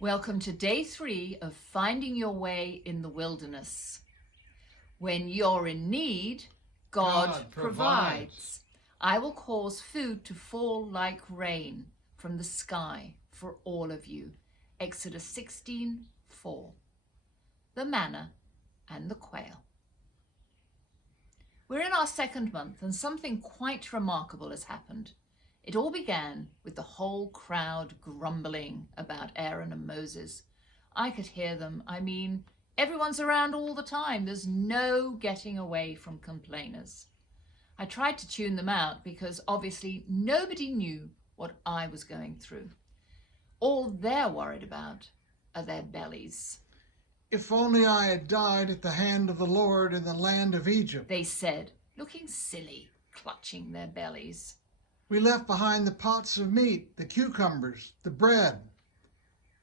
Welcome to day 3 of Finding Your Way in the Wilderness. When you're in need, God provides. I will cause food to fall like rain from the sky for all of you. Exodus 16:4. The Manna and the Quail. We're in our second month and something quite remarkable has happened. It all began with the whole crowd grumbling about Aaron and Moses. I could hear them. Everyone's around all the time. There's no getting away from complainers. I tried to tune them out because obviously nobody knew what I was going through. All they're worried about are their bellies. If only I had died at the hand of the Lord in the land of Egypt, they said, looking silly, clutching their bellies. We left behind the pots of meat, the cucumbers, the bread.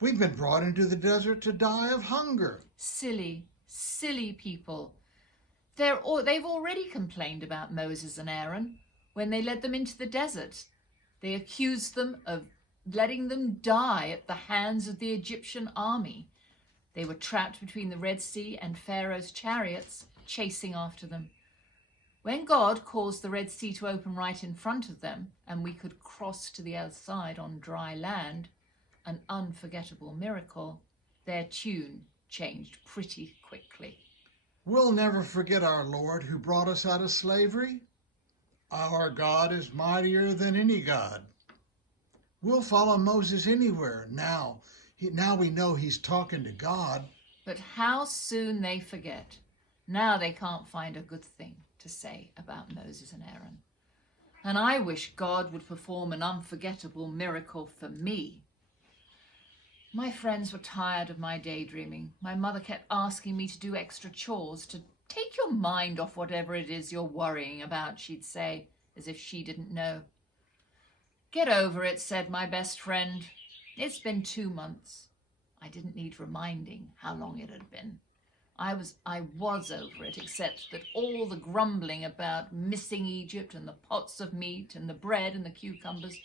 We've been brought into the desert to die of hunger. Silly, silly people. They've already complained about Moses and Aaron when they led them into the desert. They accused them of letting them die at the hands of the Egyptian army. They were trapped between the Red Sea and Pharaoh's chariots, chasing after them. When God caused the Red Sea to open right in front of them and we could cross to the other side on dry land, an unforgettable miracle, their tune changed pretty quickly. We'll never forget our Lord who brought us out of slavery. Our God is mightier than any God. We'll follow Moses anywhere. Now we know he's talking to God. But how soon they forget. Now they can't find a good thing to say about Moses and Aaron. And I wish God would perform an unforgettable miracle for me. My friends were tired of my daydreaming. My mother kept asking me to do extra chores, to take your mind off whatever it is you're worrying about, she'd say, as if she didn't know. Get over it, said my best friend. It's been 2 months. I didn't need reminding how long it had been. I was over it, except that all the grumbling about missing Egypt and the pots of meat and the bread and the cucumbers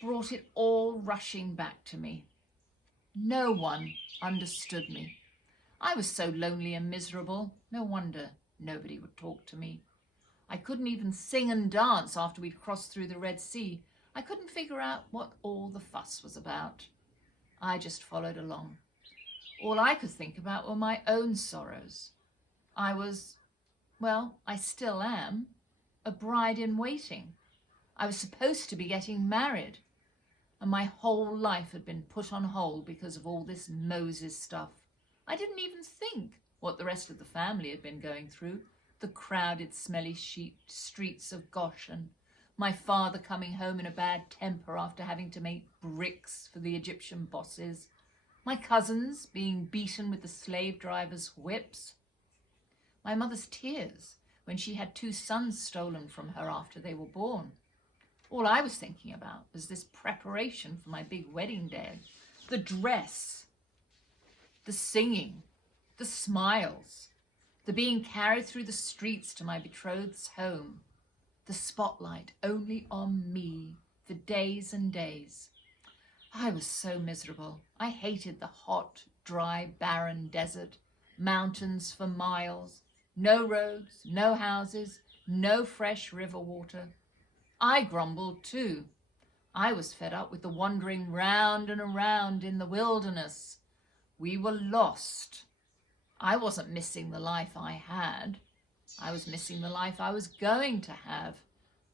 brought it all rushing back to me. No one understood me. I was so lonely and miserable. No wonder nobody would talk to me. I couldn't even sing and dance after we'd crossed through the Red Sea. I couldn't figure out what all the fuss was about. I just followed along. All I could think about were my own sorrows. I still am, a bride in waiting. I was supposed to be getting married, and my whole life had been put on hold because of all this Moses stuff. I didn't even think what the rest of the family had been going through, the crowded, smelly streets of Goshen, my father coming home in a bad temper after having to make bricks for the Egyptian bosses, my cousins being beaten with the slave drivers' whips, my mother's tears when she had 2 sons stolen from her after they were born. All I was thinking about was this preparation for my big wedding day, the dress, the singing, the smiles, the being carried through the streets to my betrothed's home, the spotlight only on me for days and days. I was so miserable. I hated the hot, dry, barren desert, mountains for miles, no roads, no houses, no fresh river water. I grumbled too. I was fed up with the wandering round and around in the wilderness. We were lost. I wasn't missing the life I had. I was missing the life I was going to have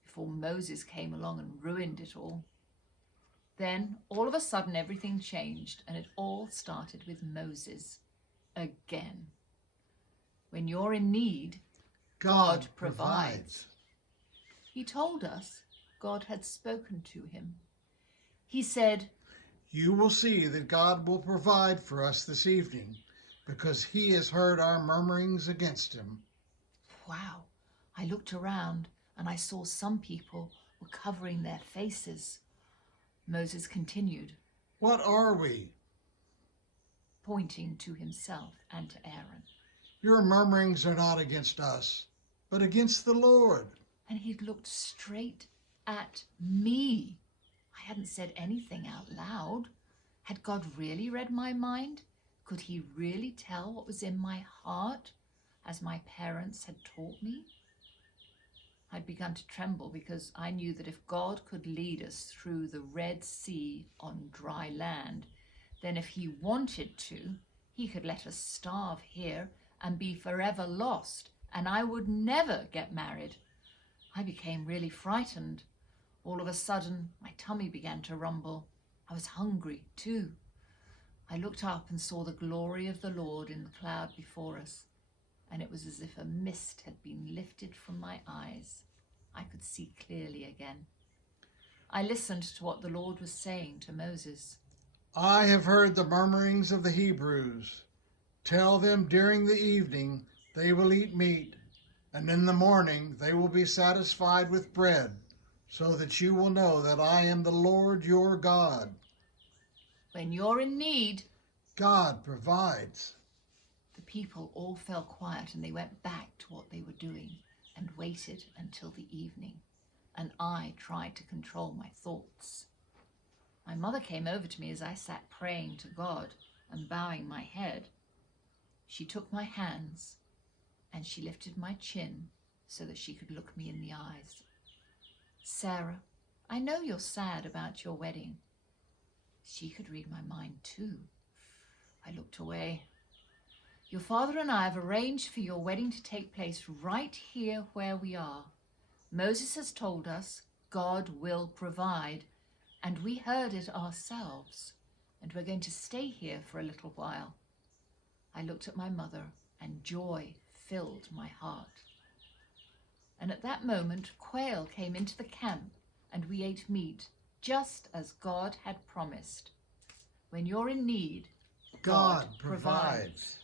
before Moses came along and ruined it all. Then, all of a sudden, everything changed, and it all started with Moses again. When you're in need, God provides. He told us God had spoken to him. He said, You will see that God will provide for us this evening, because he has heard our murmurings against him. Wow. I looked around, and I saw some people were covering their faces. Moses continued, What are we? Pointing to himself and to Aaron. Your murmurings are not against us, but against the Lord. And he'd looked straight at me. I hadn't said anything out loud. Had God really read my mind? Could he really tell what was in my heart, as my parents had taught me? I'd begun to tremble because I knew that if God could lead us through the Red Sea on dry land, then if he wanted to, he could let us starve here and be forever lost, and I would never get married. I became really frightened. All of a sudden, my tummy began to rumble. I was hungry too. I looked up and saw the glory of the Lord in the cloud before us, and it was as if a mist had been lifted from my eyes. I could see clearly again. I listened to what the Lord was saying to Moses. I have heard the murmurings of the Hebrews. Tell them during the evening they will eat meat, and in the morning they will be satisfied with bread, so that you will know that I am the Lord your God. When you're in need, God provides. the people all fell quiet and they went back to what they were doing and waited until the evening. And I tried to control my thoughts. My mother came over to me as I sat praying to God and bowing my head. She took my hands and she lifted my chin so that she could look me in the eyes. Sarah, I know you're sad about your wedding. She could read my mind too. I looked away. Your father and I have arranged for your wedding to take place right here where we are. Moses has told us God will provide, and we heard it ourselves, and we're going to stay here for a little while. I looked at my mother, and joy filled my heart. And at that moment, Quail came into the camp, and we ate meat, just as God had promised. When you're in need, God provides.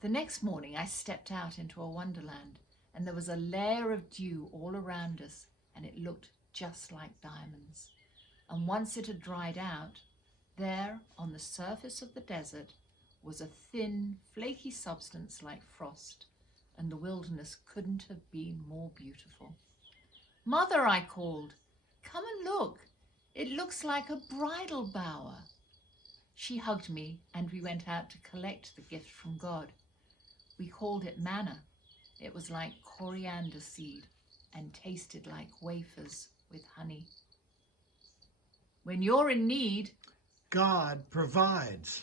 The next morning, I stepped out into a wonderland, and there was a layer of dew all around us, and it looked just like diamonds. And once it had dried out, there on the surface of the desert was a thin, flaky substance like frost, and the wilderness couldn't have been more beautiful. Mother, I called, come and look. It looks like a bridal bower. She hugged me, and we went out to collect the gift from God. We called it manna. It was like coriander seed and tasted like wafers with honey. When you're in need, God provides.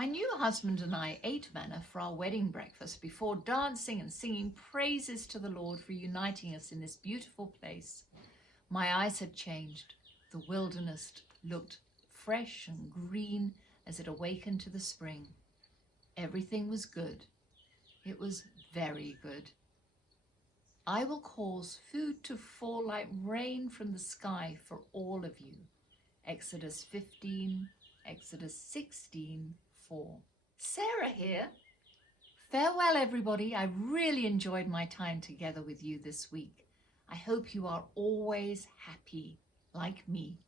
my new husband and I ate manna for our wedding breakfast before dancing and singing praises to the Lord for uniting us in this beautiful place. My eyes had changed. The wilderness looked fresh and green as it awakened to the spring. Everything was good. It was very good. I will cause food to fall like rain from the sky for all of you. Exodus 15, Exodus 16:4. Sarah here. Farewell, everybody. I really enjoyed my time together with you this week. I hope you are always happy, like me.